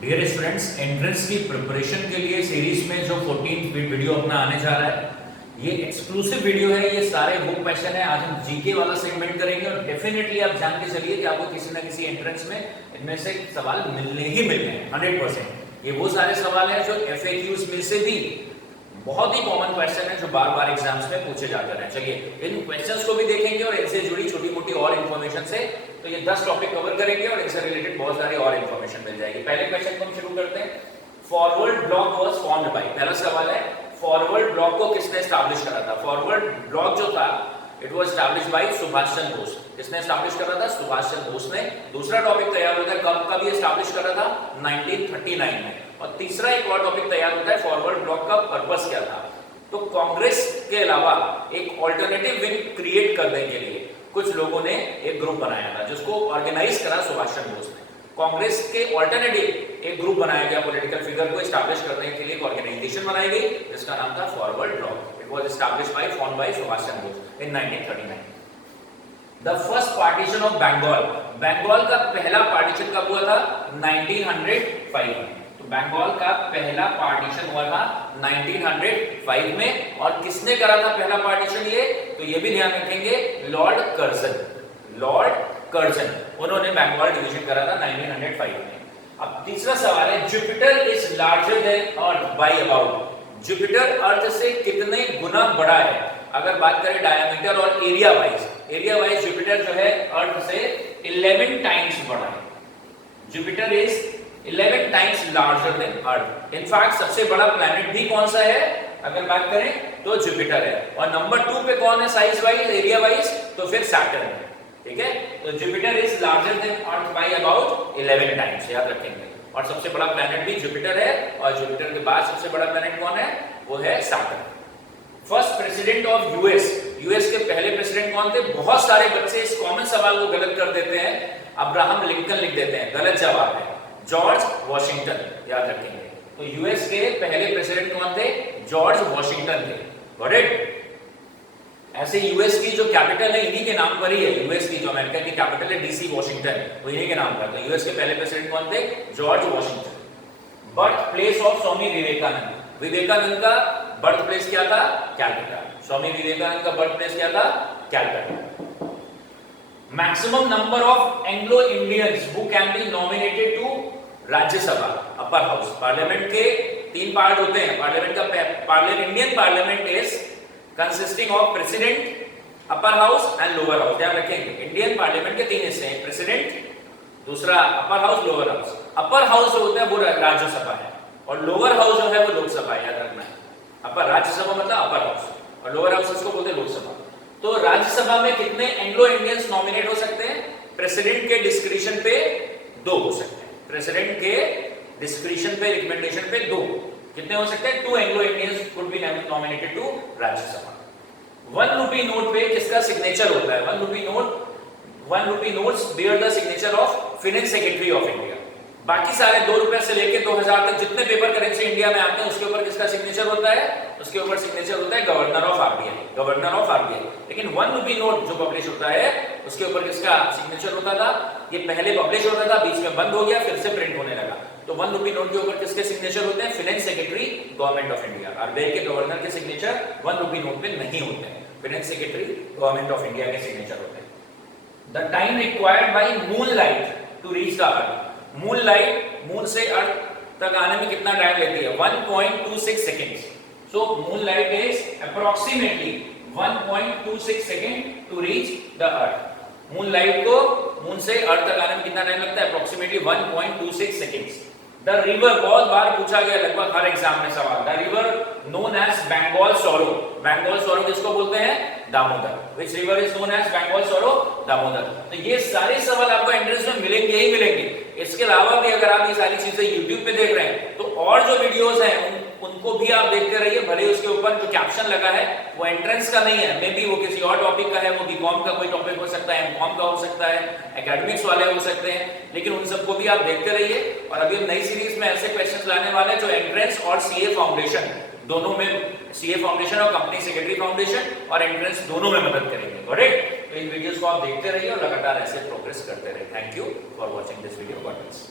Dear students, entrance की preparation के लिए सीरीज में जो 14 वीडियो अपना आने जा रहा है, ये एक्सक्लूसिव वीडियो है। ये सारे वो क्वेश्चन है, आज हम जीके वाला सेगमेंट करेंगे और डेफिनेटली आप जान के चलिए कि आपको किसी ना किसी एंट्रेंस में इनमें से सवाल मिलने ही मिलने हैं 100%। ये वो सारे सवाल हैं जो एफएक्यूज में से भी बहुत ही कॉमन क्वेश्चन है जो बार बार एग्जाम्स में पूछे जाते हैं। चलिए इन क्वेश्चंस को भी देखेंगे और इनसे जुड़ी छोटी मोटी और इन्फॉर्मेशन से तो ये 10 टॉपिक कवर करेंगे और इनसे रिलेटेड बहुत सारी और इन्फॉर्मेशन मिल जाएगी। पहले क्वेश्चन को हम शुरू करते हैं। Forward block was formed by, पहला सवाल है फॉरवर्ड ब्लॉक को किसने एस्टैब्लिश करा था। फॉरवर्ड ब्लॉक जो था it was establish by Subhash Chandra Bose. किसने एस्टैब्लिश करा था? सुभाष चंद्र बोस ने। दूसरा टॉपिक तैयार होता है कब कब ये एस्टैब्लिश करा था? 1939 में। और तीसरा एक और टॉपिक तैयार होता है फॉरवर्ड ब्लॉक का पर्पस क्या था। तो कांग्रेस के अलावा एक ऑल्टरनेटिव विंग क्रिएट करने के लिए कुछ लोगों ने एक ग्रुप बनाया था जिसको ऑर्गेनाइज करा सुभाष चंद्र बोस ने। कांग्रेस के ऑल्टरनेटिव एक ग्रुप बनाया गया, पॉलिटिकल फिगर को एस्टैब्लिश करने के लिए एक ऑर्गेनाइजेशन बनाई गई जिसका नाम था forward block. It was established by formed by Subhash Chandra Bose in 1939। The first partition of Bengal, Bengal का पहला पार्टीशन कब हुआ था? 1905 में। तो बंगाल का पहला पार्टीशन हुआ था 1905 में। और किसने करा था पहला पार्टीशन? ये तो ये भी ध्यान रखेंगे, लॉर्ड कर्जन। लॉर्ड कर्जन उन्होंने बंगाल डिवीजन करा था 1905 में। अब तीसरा सवाल है Jupiter is larger than earth by about. Jupiter earth से कितने गुना बड़ा है? अगर बात करें डायमीटर और एरिया वाइज जुपिटर जो है अर्थ से 11 टाइम्स बड़ा है। Jupiter is 11 times larger than earth. In fact सबसे बड़ा प्लैनेट भी कौन सा है अगर बात करें तो जुपिटर है। और नंबर 2 पे कौन है साइज वाइज, एरिया वाइज? तो फिर सैटर्न है। ठीक है, तो Jupiter is larger than earth by about 11 times, याद रखेंगे। और सबसे बड़ा प्लैनेट भी जुपिटर है और जुपिटर के बाद सबसे बड़ा प्लैनेट कौन है? वो है Saturn. First president of US के पहले प्रेसिडेंट कौन थे? बहुत सारे बच्चे इस कॉमन सवाल को गलत कर देते हैं, अब्राहम लिंकन लिख देते हैं, गलत जवाब है जॉर्ज वॉशिंगटन, याद रखेंगे। तो यूएस के पहले प्रेसिडेंट कौन थे? जॉर्ज वॉशिंगटन थे। Got it? ऐसे यूएस की जो कैपिटल है इन्हीं के नाम पर ही है। यूएस की जो अमेरिका की कैपिटल है डीसी वॉशिंगटन, वो इन्हीं के नाम पर। तो यूएस के पहले प्रेसिडेंट कौन थे? George Washington. Birth place of Swami Vivekananda, Vivekananda का बर्थ प्लेस क्या था? कैलकाटा। स्वामी विवेकानंद का बर्थ प्लेस क्या था? Calcutta. Maximum number of Anglo Indians who can be nominated to Rajya Sabha, upper house. Parliament के 3 पार्ट होते हैं। पार्लियामेंट का Indian parliament is consisting of president, upper house and lower house. ध्यान रखेंगे इंडियन पार्लियामेंट के 3 हिस्से हैं, प्रेसिडेंट, दूसरा upper house, lower house. Upper house जो होता है वो राज्यसभा है और लोअर हाउस जो है वो लोकसभा है, याद रखना है। अपर राज्यसभा मतलब अपर हाउस और लोअर हाउस इसको बोलते हैं लोकसभा। तो राज्यसभा में कितने एंग्लो इंडियंस नॉमिनेट हो सकते हैं? प्रेसिडेंट के डिस्क्रिशन पे 2 हो सकते हैं। प्रेसिडेंट के डिस्क्रिशन पे, रिकमेंडेशन पे 2 कितने हो सकते हैं? 2 Anglo Indians could be nominated to Rajya Sabha. 1 rupee note पे किसका सिग्नेचर होता है? 1 rupee notes bear the signature of finance secretary of India. बाकी सारे 2 रुपए से लेके 2000 तक जितने पेपर करेंसी इंडिया में आते हैं उसके ऊपर किसका सिग्नेचर होता है? उसके ऊपर सिग्नेचर होता है governor of RBI, governor of RBI. लेकिन 1 रुपी नोट जो पब्लिश होता है उसके ऊपर किसका सिग्नेचर होता था? ये पहले पब्लिश होता था, बीच में बंद हो गया, फिर से प्रिंट होने लगा। तो 1 रुपी नोट के ऊपर किसके सिग्नेचर होते हैं? Finance secretary government of India. RBI के गवर्नर के सिग्नेचर 1 रुपी नोट पे नहीं होते हैं, finance secretary government of India के सिग्नेचर होते हैं। The time required by moonlight to reach the earth, moonlight moon से अर्थ तक आने में कितना टाइम लेती है? 1.26 seconds. So moonlight is approximately 1.26 second to reach the earth. Moonlight को मून से अर्थ तक आने में कितना टाइम लगता है? Approximately 1.26 seconds. द रिवर, बहुत बार पूछा गया, लगभग हर एग्जाम में सवाल। The river known as Bengal sorrow, Bengal sorrow किसको बोलते हैं? Damodar. Which river is known as Bengal sorrow? Damodar. तो ये सारे सवाल आपको एंट्रेंस में मिलेंगे ही मिलेंगे। इसके अलावा भी अगर आप ये सारी चीजें YouTube पे देख रहे हैं तो और जो वीडियोस हैं उनको भी आप देखते रहिए। भले उसके ऊपर जो कैप्शन लगा है वो एंट्रेंस का नहीं है, मे बी वो किसी और टॉपिक का है, वो बीकॉम का कोई टॉपिक हो सकता है, एमकॉम का हो सकता है, एकेडमिक्स वाले हो सकते हैं, लेकिन उन सबको भी आप देखते रहिए। और अभी हम नई सीरीज में ऐसे क्वेश्चंस लाने वाले हैं जो एंट्रेंस और सीए फाउंडेशन दोनों में, सीए फाउंडेशन और कंपनी सेक्रेटरी फाउंडेशन और एंट्रेंस दोनों में मदद करेंगे। करेक्ट? तो इन वीडियोस को आप देखते रहिए और लगातार ऐसे प्रोग्रेस करते रहिए। Thank you for watching this video. God bless.